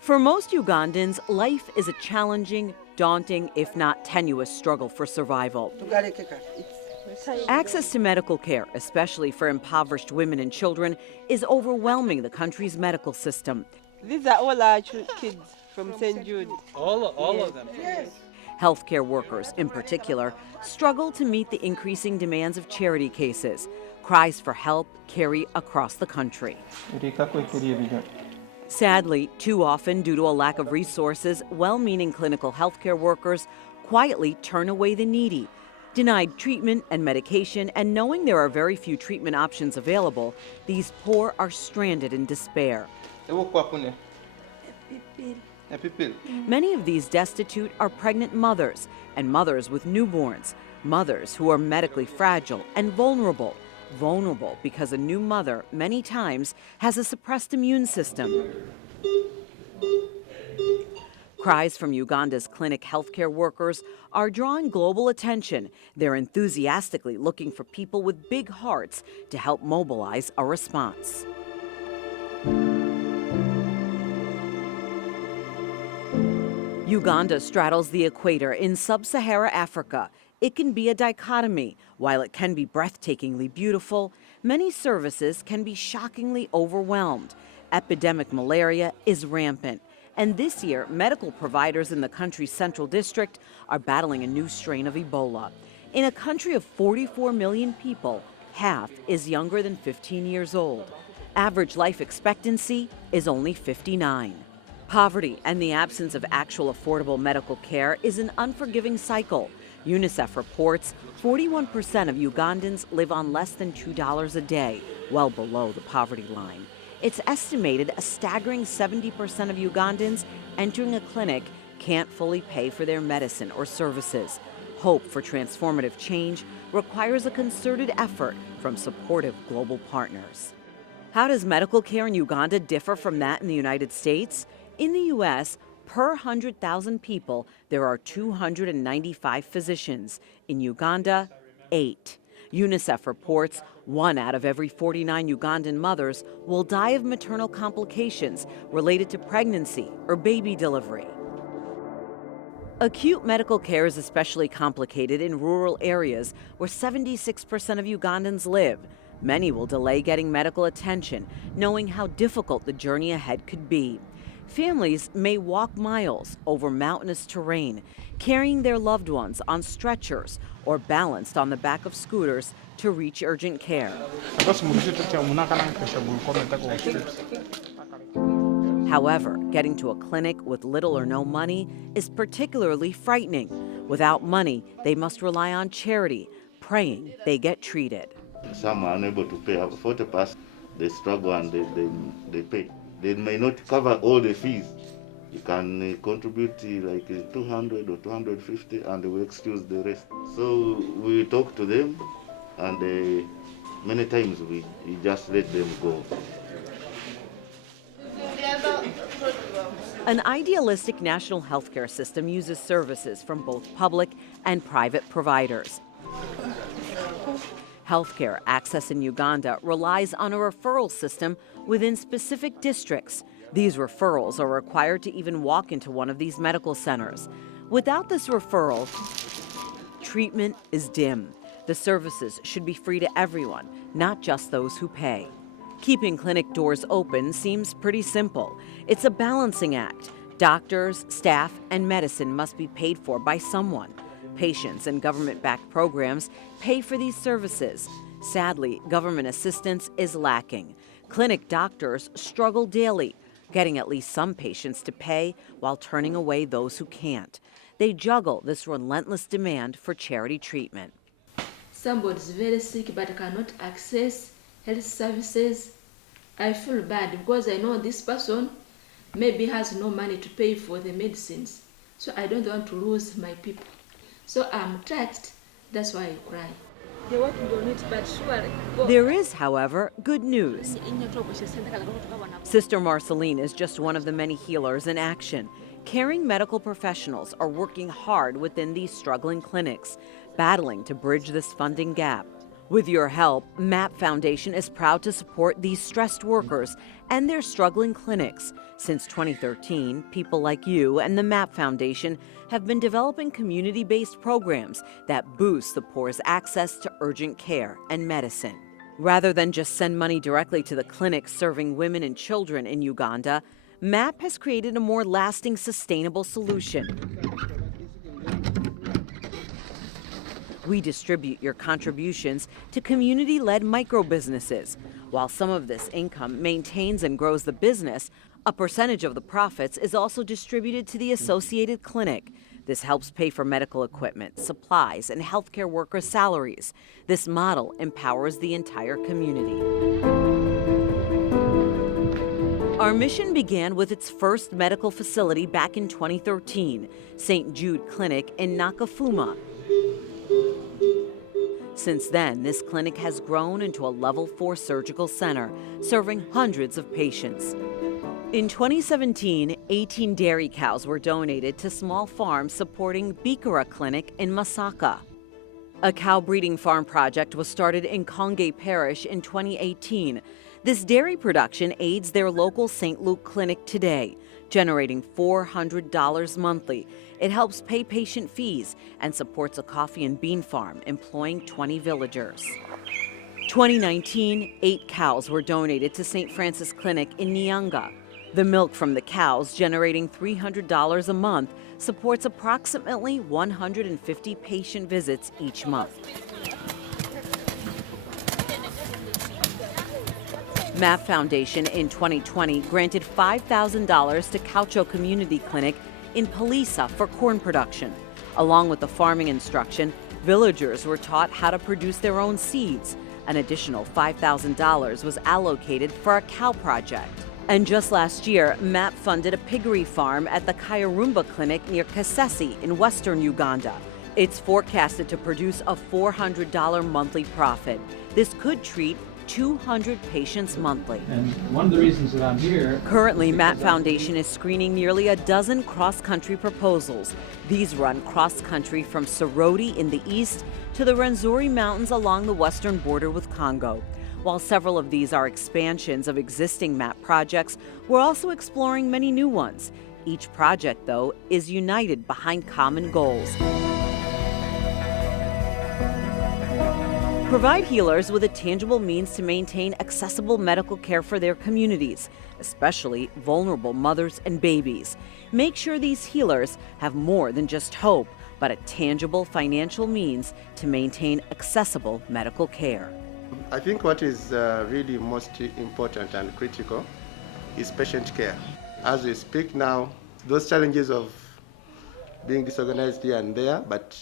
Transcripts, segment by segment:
For most Ugandans, life is a challenging, daunting, if not tenuous struggle for survival. Access to medical care, especially for impoverished women and children, is overwhelming the country's medical system. These are all our kids from St. Jude. All of them? Yes. Healthcare workers, in particular, struggle to meet the increasing demands of charity cases. Cries for help carry across the country. Sadly, too often, due to a lack of resources, well-meaning clinical healthcare workers quietly turn away the needy. Denied treatment and medication, and knowing there are very few treatment options available, these poor are stranded in despair. Many of these destitute are pregnant mothers and mothers with newborns, mothers who are medically fragile and vulnerable. Vulnerable because a new mother, many times, has a suppressed immune system. Cries from Uganda's clinic healthcare workers are drawing global attention. They're enthusiastically looking for people with big hearts to help mobilize a response. Uganda straddles the equator in sub-Saharan Africa. It can be a dichotomy. While it can be breathtakingly beautiful, many services can be shockingly overwhelmed. Epidemic malaria is rampant. And this year, medical providers in the country's central district are battling a new strain of Ebola. In a country of 44 million people, half is younger than 15 years old. Average life expectancy is only 59. Poverty and the absence of actual affordable medical care is an unforgiving cycle. UNICEF reports 41% of Ugandans live on less than $2 a day, well below the poverty line. It's estimated a staggering 70% of Ugandans entering a clinic can't fully pay for their medicine or services. Hope for transformative change requires a concerted effort from supportive global partners. How does medical care in Uganda differ from that in the United States? In the U.S., per 100,000 people, there are 295 physicians. In Uganda, 8. UNICEF reports 1 out of every 49 Ugandan mothers will die of maternal complications related to pregnancy or baby delivery. Acute medical care is especially complicated in rural areas where 76% of Ugandans live. Many will delay getting medical attention, knowing how difficult the journey ahead could be. Families may walk miles over mountainous terrain, carrying their loved ones on stretchers or balanced on the back of scooters to reach urgent care. However, getting to a clinic with little or no money is particularly frightening. Without money, they must rely on charity, praying they get treated. Some are unable to pay. 40%, they struggle and they pay. They may not cover all the fees. You can contribute like 200 or 250 and we excuse the rest. So we talk to them and many times we just let them go. An idealistic national healthcare system uses services from both public and private providers. Healthcare access in Uganda relies on a referral system within specific districts. These referrals are required to even walk into one of these medical centers. Without this referral, treatment is dim. The services should be free to everyone, not just those who pay. Keeping clinic doors open seems pretty simple. It's a balancing act. Doctors, staff, and medicine must be paid for by someone. Patients and government-backed programs pay for these services. Sadly, government assistance is lacking. Clinic doctors struggle daily, getting at least some patients to pay while turning away those who can't. They juggle this relentless demand for charity treatment. Somebody's very sick but cannot access health services. I feel bad because I know this person maybe has no money to pay for the medicines. So I don't want to lose my people. So I'm touched, that's why I cry. They want to donate, but surely. There is, however, good news. Sister Marceline is just one of the many healers in action. Caring medical professionals are working hard within these struggling clinics, battling to bridge this funding gap. With your help, MAP Foundation is proud to support these stressed workers and their struggling clinics. Since 2013, people like you and the MAP Foundation have been developing community-based programs that boost the poor's access to urgent care and medicine. Rather than just send money directly to the clinics serving women and children in Uganda, MAP has created a more lasting, sustainable solution. We distribute your contributions to community-led micro-businesses. While some of this income maintains and grows the business, a percentage of the profits is also distributed to the associated clinic. This helps pay for medical equipment, supplies, and healthcare workers' salaries. This model empowers the entire community. Our mission began with its first medical facility back in 2013, St. Jude Clinic in Nakafuma. Since then, this clinic has grown into a level 4 surgical center, serving hundreds of patients. In 2017, 18 dairy cows were donated to small farms supporting Bikara Clinic in Masaka. A cow breeding farm project was started in Konge Parish in 2018. This dairy production aids their local St. Luke clinic today, generating $400 monthly. It helps pay patient fees and supports a coffee and bean farm, employing 20 villagers. 2019, 8 cows were donated to St. Francis Clinic in Nyanga. The milk from the cows, generating $300 a month, supports approximately 150 patient visits each month. MAP Foundation in 2020 granted $5,000 to Caucho Community Clinic in Palisa for corn production. Along with the farming instruction, villagers were taught how to produce their own seeds. An additional $5,000 was allocated for a cow project. And just last year, MAP funded a piggery farm at the Kayarumba Clinic near Kasese in western Uganda. It's forecasted to produce a $400 monthly profit. This could treat 200 patients monthly. And one of the reasons that I'm here... Currently, MAP Foundation is screening nearly a dozen cross-country proposals. These run cross-country from Soroti in the east to the Rwenzori Mountains along the western border with Congo. While several of these are expansions of existing MAP projects, we're also exploring many new ones. Each project, though, is united behind common goals. Provide healers with a tangible means to maintain accessible medical care for their communities, especially vulnerable mothers and babies. Make sure these healers have more than just hope, but a tangible financial means to maintain accessible medical care. I think what is really most important and critical is patient care. As we speak now, those challenges of being disorganized here and there, but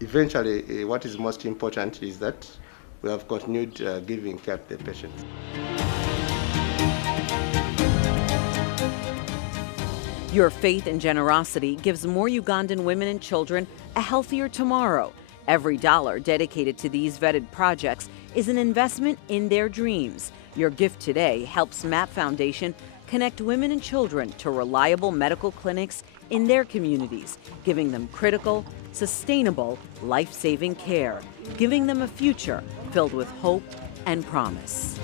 eventually what is most important is that we have continued giving care to the patients. Your faith and generosity gives more Ugandan women and children a healthier tomorrow. Every dollar dedicated to these vetted projects is an investment in their dreams. Your gift today helps MAP Foundation connect women and children to reliable medical clinics in their communities, giving them critical, sustainable, life-saving care, giving them a future filled with hope and promise.